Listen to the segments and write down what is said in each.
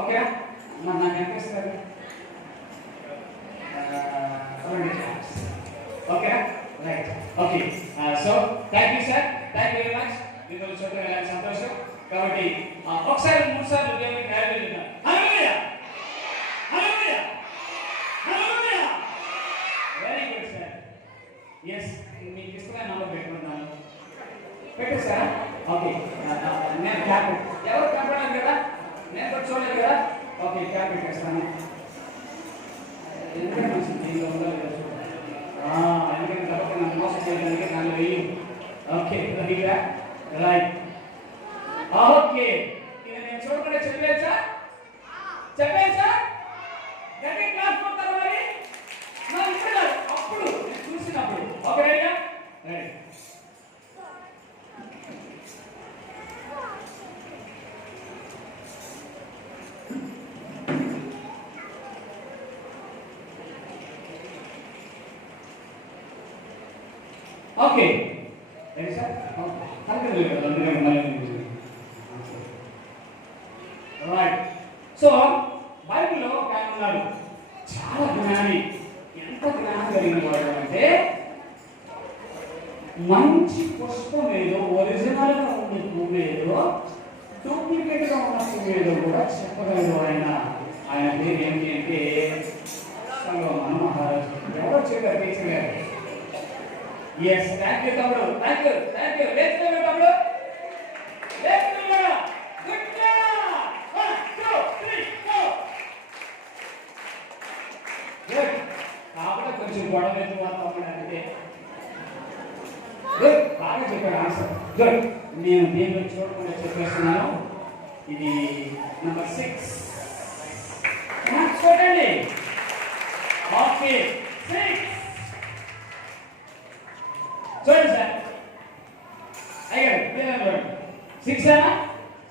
Okay మరి నాకు ఎంత ఇస్తారు? Okay right okay. So thank you sir, thank you very much. మీతో చూడడం సంతోషం. కాబట్టి ఒకసారి 3 సార్లు దేవునికి హల్లెలూయా చెప్దాం. Hallelujah hallelujah hallelujah. Very good sir. Yes, మీకు ఇష్టమైన నంబర్ పెట్టుకుంటాను. పెట్టేస్తారా? ఓకే. నేను క్యాప్ ఎవరు కనపడలేదు కదా, నేను కూడా చూడలేదు కదా. ఓకే క్యాప్ పెట్టేస్తాను. ఎందుకంటే మంచి దీనిలో ఉందో లేదో చూడండి. ఎందుకంటే కాబట్టి నన్ను మోసం చేయడానికి నన్ను వెయ్యి. ఓకే రెడీగా రైట్. ఓకే ఇది నేను చూడకుండా చెప్పేచ్చా? చెప్పేచ్చా? గట్టి క్లాస్ కొడతారు మరి నాకు ఇప్పుడు అప్పుడు నేను చూసినప్పుడు. ఓకే రెడీగా ready. Okay ready sir. Right. So బైబిల్లో ఒక ఆయన ఉన్నాడు, చాలా జ్ఞాని. ఎంత జ్ఞానం కలిగిన వాడు అంటే మంచి పుష్పం ఏదో, ఒరిజినల్ గా ఉన్న పువ్వు ఏదో, డూప్లికేట్ గా ఉన్న పువ్వు ఏదో కూడా చెప్పగలడు ఆయన. ఆయన పేరు ఏంటి అంటే సంగమన మహారాజు. ఎవరో చెప్పారు టీచర్ గారు. ఎస్ థ్యాంక్ యూ తమ్ముడు, థ్యాంక్ యూ థ్యాంక్ యూ. లేచుకోండి తమ్ముడు, లేచుకోండి. Good job. 1 2 3 4. గుడ్. కాబట్టి కొంచెం గొడవ ఎక్కువ తమ్ముడు అంటే గుడ్. బాగా చెప్పాడు ఆన్సర్. గుడ్. నేను దీన్ని చూడకుండా చెప్పేస్తున్నాను. ఇది నెంబర్ 6 చూడండి. ఓకే 6 చూడండి సార్. అయ్యాడు 6 అనా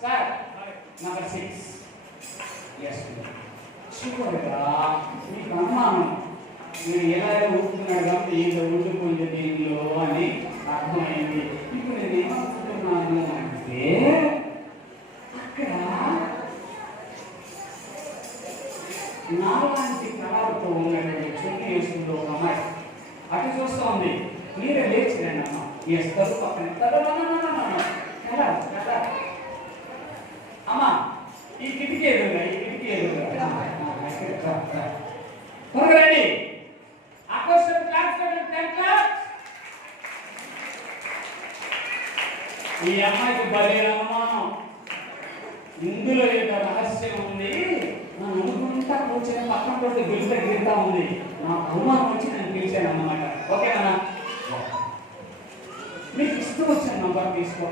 సార్? నెంబర్ 6. ఎస్ చూడగా మీకు అనుమానం, మీరు ఎలా ఊపుతున్నాడు కాబట్టి ఏదో ఉండిపోయింది దీనిలో అని అర్థమైంది. ఇప్పుడు నేను ఏమనుకుంటున్నాను అంటే అక్కడ నాలాంటి కళలతో ఉన్నటువంటి చుట్టూ వేసుకుంటూ ఒక అమ్మాయి అటు చూస్తూ ఉంది. మీరే లేచిరండి అమ్మ. వేస్తారు పక్కన అమ్మ ఈ కిటికీ ఎదురుగా, ఈ కిటికీ ఎదురుగా త్వరగా రండి. అకోషన్ క్లాస్ ఈ అమ్మాయికి బలి అనుమానం, ఇందులో ఏదో రహస్యం ఉంది. నన్ను అనుకుంటా కూర్చొని పక్కన కొట్టి గిలుతా ఉంది. నా అనుమానం వచ్చి నేను పిలిచాను అన్నమాట. ఓకేనా? మీకు ఇష్టం వచ్చిన నంబర్ తీసుకో,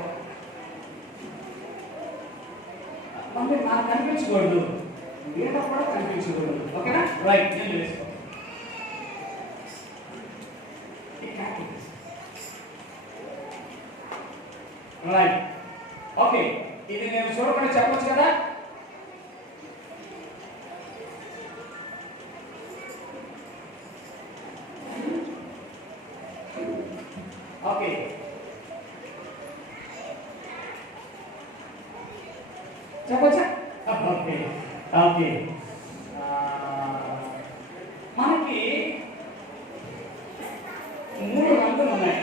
మళ్ళీ నాకు కనిపించకూడదు, వీళ్ళకి కూడా కనిపించకూడదు. ఓకేనా? రైట్. నేను వేసుకో. రైట్. ఓకే ఇది నేను చూడకుండా చెప్పొచ్చు కదా. ఓకే చెప్పొచ్చా? Okay okay. మనకి 3 రంగులు ఉన్నాయి.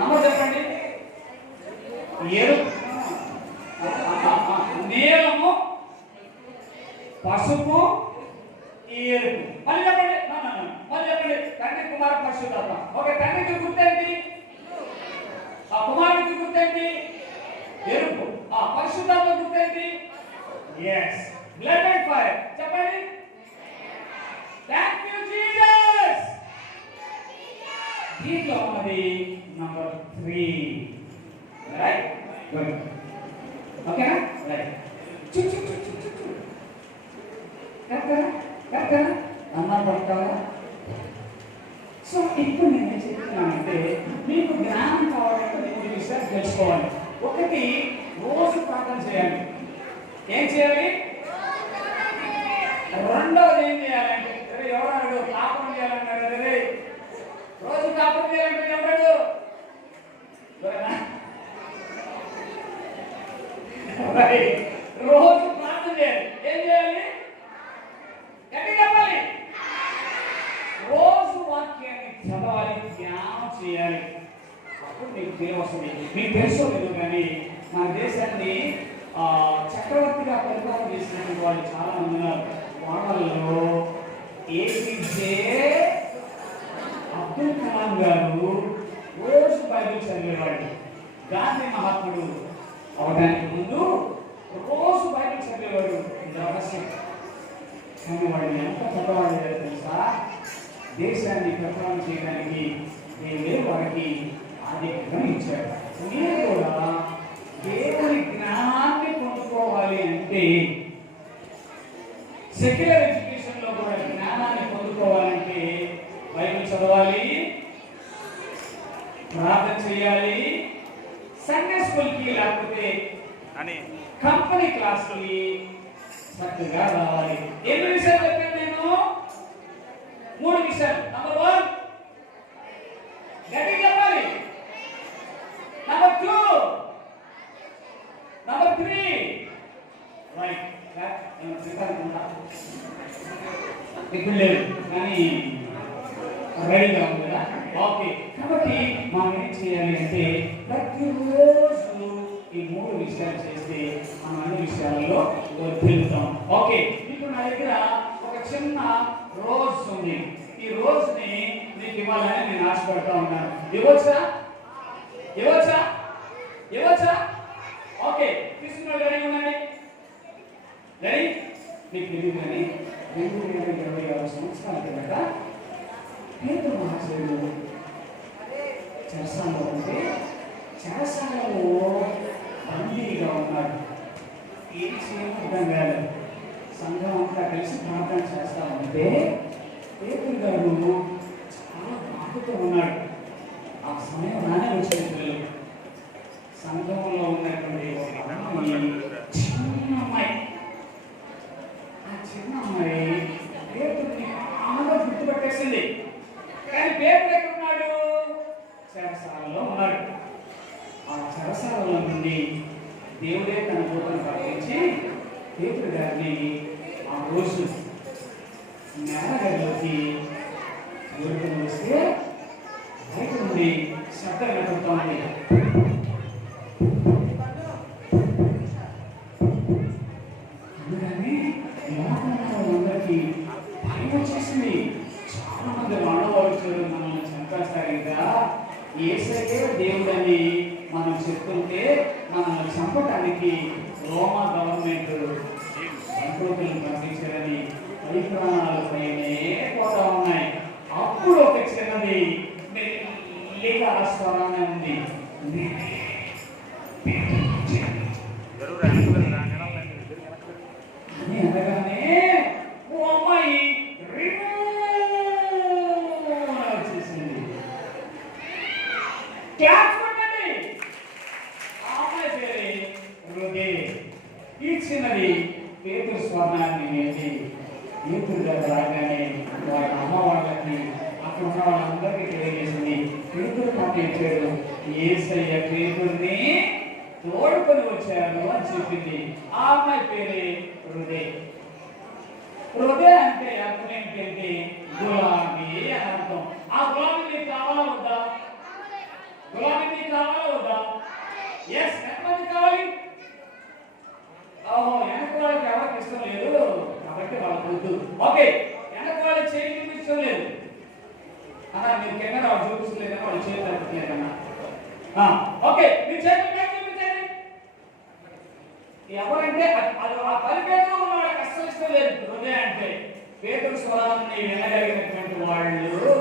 నంబర్ చెప్పండి. ఎరుపు, నీలము, పసుపు, ఎరుపు. మళ్ళీ చెప్పండి, మళ్ళీ చెప్పండి. తండ్రి కుమార పరిశుద్ధాత్మ. ఓకే తండ్రికి గుర్తేంటి? ఆ కుమారుడికి గుర్తేంటి? ఎరుపు. ఆ పరిశుద్ధాత్మ గుర్తేంటి? Yes blood and fire. చెప్పండి. Thank you Jesus. దీంట్లో ఉన్నది నంబర్ 3. రైట్. గుడ్. ఓకేనా? రైట్. అన్నా పడతావా? సో ఇప్పుడు నేను చెప్తున్నానంటే మీకు జ్ఞానం కావాలంటే రెండు విషయాలు తెలుసుకోవాలి. ఒకటి, రోజు ప్రార్థన చేయాలి. ఏం చేయాలి? రెండోది ఏం చేయాలంటే ఎవరు కాపం చేయాలన్నారు. అదే రోజు కాపం చేయాలంటే ఎవరు? రోజు ప్రార్థన చేయాలి. మీకు తెలుసో లేదు కానీ మన దేశాన్ని చక్రవర్తిగా పరిపాలన చేసినటువంటి వాళ్ళు చాలా మంది ఉన్నారు. వాళ్ళలో ఏపీజే అబ్దుల్ కలాం గారు రోజు బైబిల్ చదివేవాడు. గాంధీ మహాత్ముడు అవడానికి ముందు రోజు బైబిల్ చదివేవాడు. రహస్యం. కానీ వాడు ఎంత చదవాలి తెలుసా? దేశాన్ని పరిపాలన చేయడానికి దేవుడే వారికి ఆధిక్యంగా ఇచ్చాడు. మీరు కూడా దేవుని జ్ఞానాన్ని పొందుకోవాలి అంటే, సెక్యులర్ ఎడ్యుకేషన్ లో కూడా జ్ఞానాన్ని పొందుకోవాలంటే బైబిల్ చదవాలి, ప్రార్థన చేయాలి, సండే స్కూల్కి లేకపోతే కంపెనీ క్లాస్కి చక్కగా రావాలి. ఎన్ని విషయాలు చెప్పాను నేను? 3 విషయాలు. నంబర్ 1 గట్టిగా చెప్పాలి. Number 2, number 3 right. ఇప్పుడు లేదు కానీ రెడీగా ఉంది కదా. ఓకే, కాబట్టి మనం ఏం చేయాలి అంటే ప్రతిరోజు ఈ 3 విషయాలు చేస్తే మనం అన్ని విషయాల్లో తెలుద్దాం. ఓకే, ఇప్పుడు నా దగ్గర ఒక చిన్న రోజ్ ఉంది. ఈ రోజుని మీకు ఇవ్వాలని నేను ఆశపడతా ఉన్నాను. ఇవ్వచ్చా? ఇవ్వచ్చా? ఇవ్వచ్చా? ఓకే, తీసుకున్న రెడీ ఉండండి. రెడీ? మీకు తెలియదు కానీ 2026 సంవత్సరాల కిందట పేతురు మహాశయుడు చెరసాలలో ఉంటే చెరసాలలో బందీగా ఉన్నాడు. ఏం చేయడం అర్థం కాదు. సంఘం అంతా కలిసి ప్రార్థన చేస్తా ఉంటే పేతురు గారు చాలా బాధతో ఉన్నాడు. ఆ సమయం నానే వచ్చిన సంఘంలో ఉన్నటువంటి ఒక అమ్మాయి, చిన్న అమ్మాయి, ఆ చిన్న అమ్మాయి పేతురుని బాగా గుర్తుపట్టేసింది. కానీ పేతురు ఎక్కడ ఉన్నాడు? చెరసాలలో ఉన్నాడు. ఆ చెరసాలలో నుండి దేవుడే తన దూతను పంపించి పేతురు గారిని ఆ రోజు నేలగదిలోకి దూరం వస్తే బయట నుండి శబ్దం వినపడుతూ ఉంది. అందుకని అందరికీ భయం వచ్చేసింది. చాలా మంది మానవాళ్ళు మనల్ని చంపేస్తారు కదా. యేసయ్యే దేవుడని మనం చెప్తుంటే మనల్ని చంపడానికి రోమా గవర్నమెంట్ సంకోతులను పంపించారని పరిప్రాణాల పైనే పోతా ఉన్నాయి. అప్పుడు ఒక చిన్నది మెల్లిగా స్వరాన్ని ఉంది. అనగానే ఓ అమ్మాయి వచ్చేసింది. క్లాస్ కొట్టండి. ఆ అమ్మాయి పేరే హృదే. ఈ చిన్నది పేతురు స్వర్ణాన్ని వెళ్ళి పేతురు గారు రాగానే వాళ్ళ అమ్మ వాళ్ళకి అక్కడ ఉన్న వాళ్ళందరికీ తెలియజేసింది. పేతురు పంపించాడు, యేసయ్య పేతుర్ని తోడుకొని వచ్చారు అని చెప్పింది. ఆ అమ్మాయి పేరే హృదే. హృదయ అంటే అర్థం ఏంటంటే గులాబీ అని అర్థం. ఆ గులాబీ మీకు కావాలా వద్దా? గులాబీ మీకు కావాలా వద్దా? ఎస్. ఎంతమంది కావాలి? ఓహో, వెనక వాళ్ళకి ఎవరికి ఇష్టం లేదు కాబట్టి వాళ్ళకి వద్దు. ఓకే, వెనక వాళ్ళకి చేయడానికి ఇష్టం లేదు అన్నా. మీరు కెమెరా చూపించలేదన్నా వాళ్ళు చేతి తప్పట్లేదన్నా. ఓకే, మీరు చేతులు చూపించండి. ఎవరంటే ఆ పరిపేదలో ఉన్న వాళ్ళకి అస్సలు ఇష్టం లేదు హృదయ అంటే. పేతురు స్వరాన్ని వినగలిగినటువంటి వాళ్ళు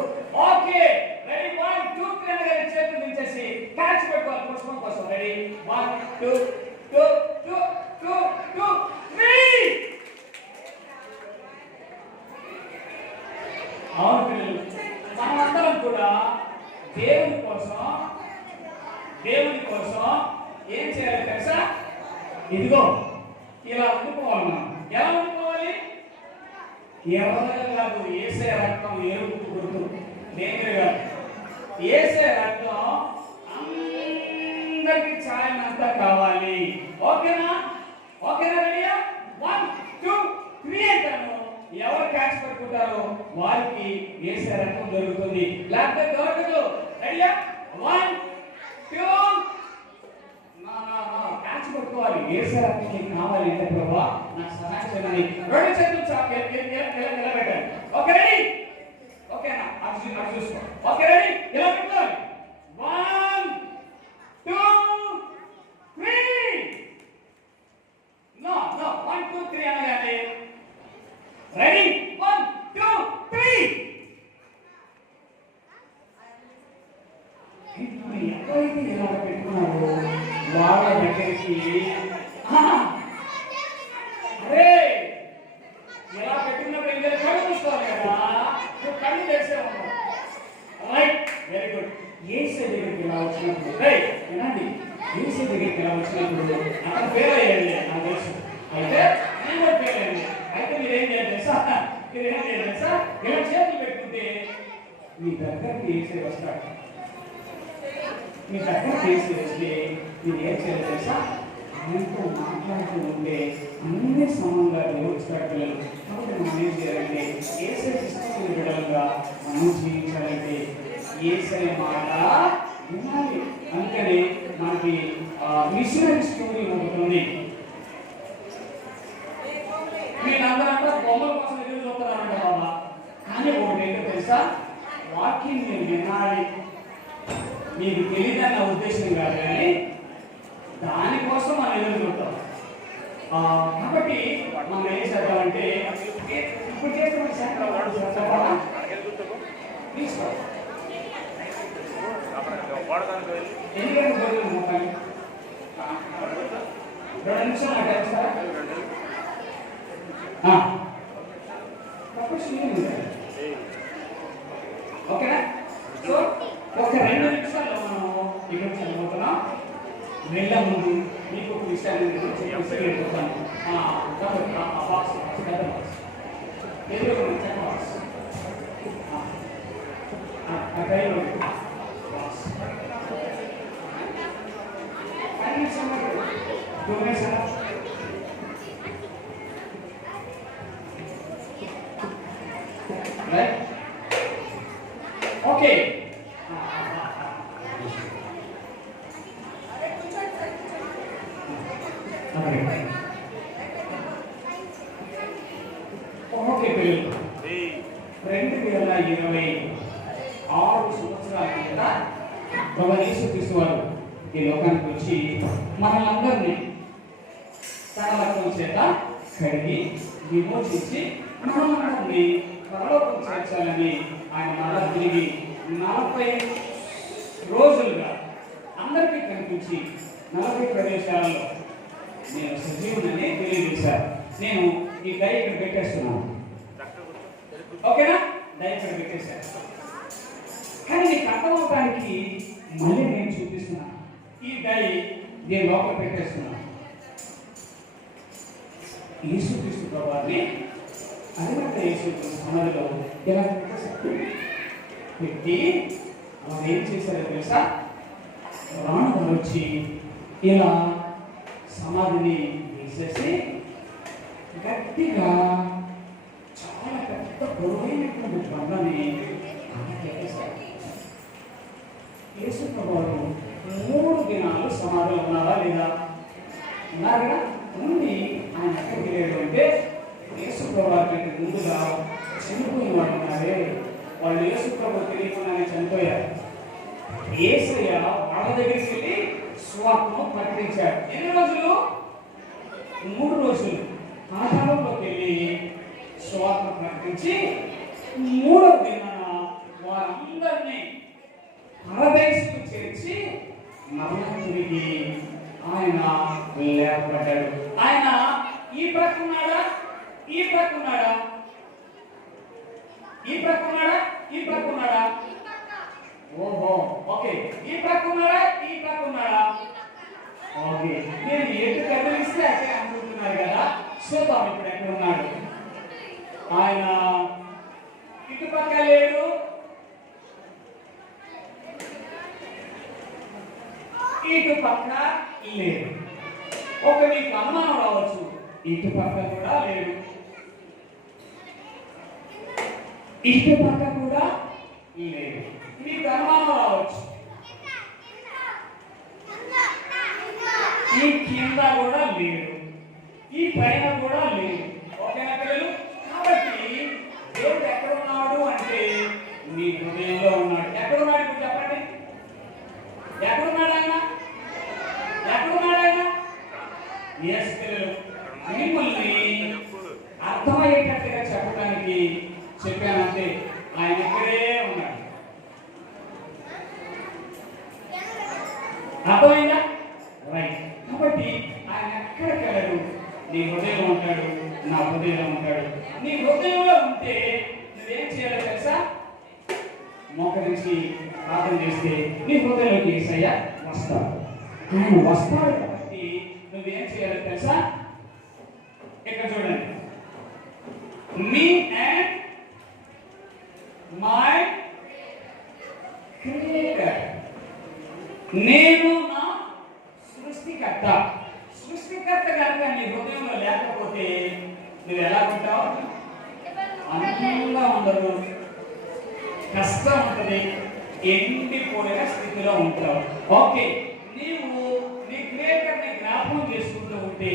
ఓకే రెడీ 1 2 3 అనగానే చేతులు దించేసి క్యాచ్ పెట్టుకోవాలి పుష్పం కోసం. రెడీ 1 2 2 2 2 2 3. అవును పిల్లలు, మనమందరం కూడా దేవుని కోసం ఏం చేయాలి తెలుసా? ఇదిగో ఇలా అందుకోవాలి. మనం ఎలా అందుకోవాలి? ఎవరైనా కాదు, యేసయ్య రక్తం ఎరుపు గుర్తు దేని కాదు. యేసయ్య రక్తం అందరికి ఛాయనంతా కావాలి. ఓకేనా? ఓకేనా? రెడీయా? 1 2 3 అంటాను. ఎవరు క్యాచ్ పట్టుకుంటారో వారికి యేసయ్య రక్తం దొరుకుతుంది. లేకపోతే దొరకదు. రెడీయా? 1 2 ఏసరాకి నీకు కావాలి అంటే ప్రభా నాకు సహాయం చేయమని రెండు చేతులు నిలబెట్టాలి. Okay ready? ఓకేనా? అటు చూసుకో. Okay ready? ఇలా పెట్టుకోవాలి. 1 2 3. నో 1 2 3 అనగానే రెడీ 1 2 3. ఎక్కడైతే ఇలా పెట్టుకున్నారో వాళ్ళ దగ్గరికి అరే ఇలా పెట్టుకున్నప్పుడు ఏం చేయాలి? కళ్ళు చూసుకోవాలి కదా. నువ్వు కళ్ళు తెరిసే ఉన్నావు. Right, very good. ఏసే దగ్గరికి ఇలా వచ్చినప్పుడు వినండి, ఏసే దగ్గరికి ఇలా వచ్చినప్పుడు అక్కడ ఫెయిల్ అయ్యాడు నాకు తెలుసు. అయితే నేను కూడా ఫెయిల్ అయ్యింది. అయితే మీరేం చేయాలి తెలుసా? మీరేం చేయాలి తెలుసా? ఇలా చేతులు పెట్టుకుంటే మీ దగ్గరికి ఏసే వస్తాడు. మీ దగ్గరికి ఏసే వస్తే మీరు ఏం చేయాలి తెలుసా? ఆయనతో మాట్లాడుతూ ఉంటే అన్ని సమంగా దేవుడిస్తాడు పిల్లలు. కాబట్టి మనం ఏం చేయాలంటే ఏసే ఇష్టమైన బిడ్డలుగా మనం జీవించాలంటే ఏసే మాట వినాలి. అందుకని మనకి మిషనరీ స్టోరీ ఒకటి ఉంది. మీరందరూ బొమ్మల కోసం ఎదురు చూస్తున్నారంట బాబా. కానీ ఒకటి ఏంటో తెలుసా? వాక్యం మీరు వినాలి. మీకు తెలియదన్న ఉద్దేశం కాదు, కానీ దానికోసం మనం ఎదురు చూద్దాం. కాబట్టి మనం ఏం చేద్దామంటే ఇప్పుడు చేస్తున్న ఎందుకంటే 2 నిమిషాలు మాట్లాడతారా? ఓకేనా? సో ఒక 2 నిమిషాల్లో మనం ఇక్కడ చదువుతున్నాం. వెళ్ళే ముందు మీకు ఒక విషయాన్ని చెప్తాను. ఓకే, ఓకే పిల్లలు, 2026 సంవత్సరాల కింద ప్రభు యేసుక్రీస్తు వారు ఈ లోకానికి వచ్చి మనలందరినీ తన రక్తం చేత కడిగి విమోచించి మనలందరినీ పరలోకం చేర్చాలని ఆయన మరలా తిరిగి 40 రోజులుగా అందరికీ కనిపించి 40 ప్రదేశాలలో నేను సజీవునని తెలియజేశారు. నేను ఈ డై ఇక్కడ పెట్టేస్తున్నాను. ఓకేనా? డై ఇక్కడ పెట్టేశాను. కానీ నీకు అర్థమవడానికి మళ్ళీ నేను చూపిస్తున్నాను. ఈ డై నేను లోపల పెట్టేస్తున్నాను. యేసుక్రీస్తు ప్రభువారిని అరిమత యేసుక్రీస్తు సమాధిలో ఇలా పెట్టి వాళ్ళు ఏం చేశారో తెలుసా? రాణులు వచ్చి ఇలా సమాధిని వేసేసి గట్టిగా చాలా పెద్ద పొడవైనటువంటి బండని పెట్టేశారు. యేసు ప్రభువారు 3 దినాలు సమాధిలో ఉన్నారా లేదా? ఉన్నారు కదా. ఉండి ఆయన ఎక్కడికి వెళ్ళాడు అంటే యేసు ప్రభువారికి ముందుగా చనిపోయిన వాళ్ళు ఉన్నారే, వాళ్ళు యేసు ప్రభు తెలియకుండానే చనిపోయారు. యేసయ్య వాళ్ళ దగ్గరికి వెళ్ళి సువార్తను ప్రకటించాడు. ఎన్ని రోజులు? 3 రోజులు. ఆ కాలంలోకి వెళ్ళి సువార్తను ప్రకటించి 3వ దినాన వారందరినీ పరదేశకు చేర్చి మరలా తిరిగి ఆయన లేపబడ్డాడు. ఆయన ఈ ప్రక్కన్నాడా? ఈ ప్రక్కన్నాడా? ఈ ప్రక్కన్నాడా? ఈ ప్రక్కన్నాడా? ఓహో, ఓకే. ఈ ప్రక్కన్నాడా? ఈ ప్రక్కన్నాడా? ఓకే. నేను ఎటు కదిలిస్తే అక్కడ అనుకుంటున్నారు కదా. చూద్దాం ఇప్పుడు ఎక్కడ ఉన్నాడు. ఆయన ఇటుపక్క లేడు, ఇటు పక్క లేడు. ఒక మీకు అనుమానం రావచ్చు, ఇటు పక్క కూడా లేడు, ఇటు పక్క కూడా లేడు. మీకు అనుమానం రావచ్చు, ఈ కింద కూడా లేడు. పైన కూడా లేదు. ఓకేనా పిల్లలు? కాబట్టి దేవుడు ఎక్కడ ఉన్నాడు అంటే నీ హృదయంలో ఉన్నాడు. ఎక్కడున్నాడు ఇప్పుడు చెప్పండి? ఎక్కడున్నాడు ఆయన? ఎక్కడున్నాడు ఆయన? ఎస్ పిల్లలు, మిమ్మల్ని అర్థమయ్యేటట్టుగా చెప్పడానికి చెప్పానంటే ఆయన ఇక్కడే ఉన్నాడు. అర్థమైందా? రైట్. కాబట్టి ఆయన ఎక్కడికి వెళ్ళడు, నీ హృదయంలో ఉంటాడు, నా హృదయంలో ఉంటాడు. నీ హృదయంలో ఉంటే నువ్వేం చేయాలో తెలుసా? మోకరించి ప్రార్థన చేస్తే నీ హృదయంలోకి యేసయ్య వస్తాడు. ఆయన వస్తాడు కాబట్టి నువ్వేం చేయాలో తెలుసా? ఇక్కడ చూడండి, మీ అండ్ మై క్రియేటర్. నేను నా సృష్టికర్త. సృష్టికర్త కనుక నీ హృదయంలో లేకపోతే నువ్వు ఎలా ఉంటావు? అందంగా ఉండదు, కష్టం ఉంటుంది, ఎండిపోయిన స్థితిలో ఉంటావు. ఓకే, నీవు నీ క్రియేటర్ని జ్ఞాపకం చేసుకుంటూ ఉంటే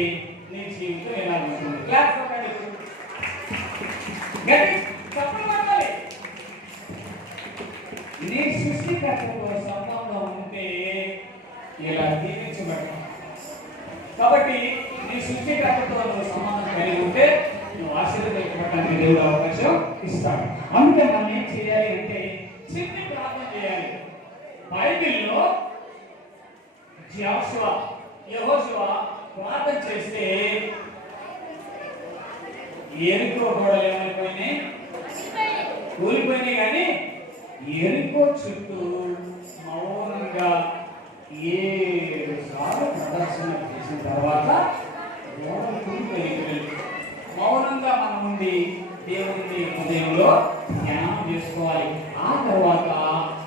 నీ జీవితం ఎలా ఉంటుంది? క్లాస్ చెప్పాలి. నీ సృష్టికర్తతో సంబంధం ఉంటే ఇలా దీవించబడతావు. కాబట్టి నీ సృష్టికర్తతో నువ్వు సంబంధం కలిగి ఉంటే నువ్వు ఆశీర్వదించబడటానికి దేవుడు అవకాశం ఇస్తాడు. అందుకే మనం ఏం చేయాలి అంటే చిన్న ప్రార్థన చేయాలి. బైబిల్లో యెహోషువ ప్రార్థన చేస్తే ఎరికో గోడలు ఏమైపోయినాయి? కూలిపోయినాయి. కానీ ఎరికో చుట్టూ మౌనంగా 7 సార్లు ప్రదర్శన చేసిన తర్వాత గోడలు కూలిపోయి మౌనంగా మనం ఉండి దేవుని హృదయంలో ధ్యానం చేసుకోవాలి. ఆ తర్వాత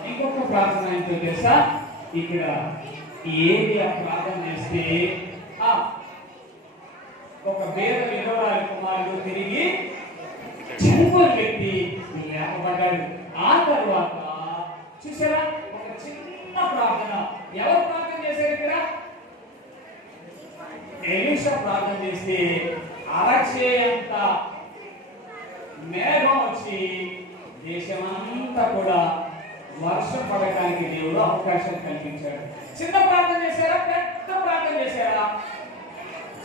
ఇంకొక ప్రార్థన ఏంటో తెలుసా? ఇక్కడ ఏది ప్రార్థన చేస్తే ఒక పేద విధవరాలి కుమారుడు తిరిగి చనిపోయిన వ్యక్తి లేపబడ్డాడు. ఆ తర్వాత చూసారా ఒక చిన్న ప్రార్థన. ఎవరు ప్రార్థన చేశారు ఇక్కడ? ఎలీషా ప్రార్థన చేస్తే అరచేంత మేఘం వచ్చి దేశమంతా కూడా వర్షం పడటానికి దేవుడు అవకాశం కల్పించాడు. చిన్న ప్రార్థన చేశారా? పెద్ద ప్రార్థన చేశారా?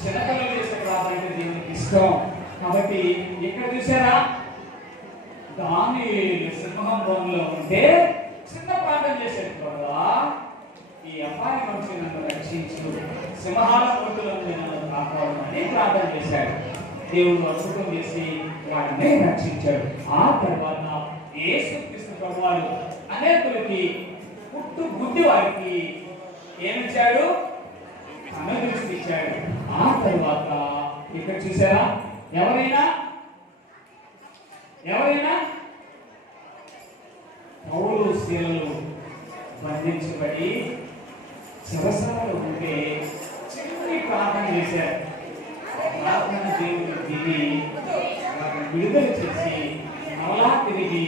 చిన్నపిల్లలు చేసే ప్రార్థన అంటే దేవునికి ఇష్టం. కాబట్టి ఇక్కడ చూసారా, దానియేలు సింహం బోన్లో ఉంటే చిన్న ప్రార్థన చేసేది కదా, ఈ అపాయ మనిషి నన్ను రక్షించు, సింహాల కొట్టులో నన్ను కాపాడమని ప్రార్థన చేశాడు. దేవుడు అద్భుతం చేసి వాడిని రక్షించాడు. ఆ తర్వాత యేసుక్రీస్తు ప్రభువారు అనేకులకి పుట్టు గుడ్డి వారికి ఏమిచ్చాడు? అనుదృష్టి ఇచ్చాడు. ఆ తర్వాత ఇక్కడ చూసారా, ఎవరైనా పౌలు శీలలు బంధించబడి సరసాలు ఉంటే చిన్ని ప్రార్థన చేశారు. ప్రార్థన దేవుడు దిగి విడుదల చేసి మరలా తిరిగి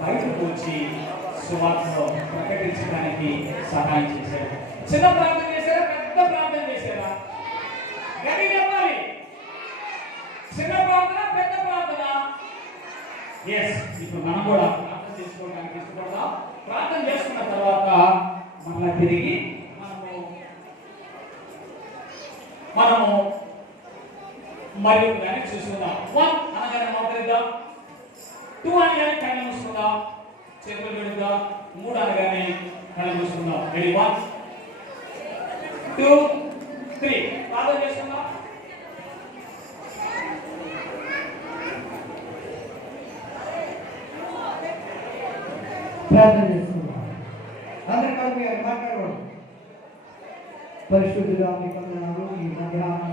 బయటకు వచ్చి సువార్తలో ప్రకటించడానికి సహాయం చేశారు. చిన్న ప్రార్థన చేశారా? పెద్ద ప్రార్థన చేశారా? గది చెప్పాలి. చిన్న ప్రార్థన, పెద్ద ప్రార్థన. ఎస్, ఇప్పుడు మనం కూడా ప్రార్థన చేసుకోవడానికి ఇష్టపడదాం. ప్రార్థన చేసుకున్న తర్వాత మళ్ళా తిరిగి మనము మరియు కానీ చూసుకుందాం. 1 అనగానే మోకరిద్దాం, 2 అనగానే కళ్ళు మూసుకుందాం, చేతులు పెడుద్దాం, 3 అనగానే కళ్ళు మూసుకుందాం. రెడీ? 1 2 3 ప్రార్థన చేసుకుందాం. ప్రార్థన చేసుకుందాం. అందరి కలిపి మాట్లాడకూడదు. పరిశుద్ధుగా మీ వందనాలు. ఈ మధ్యాహ్నం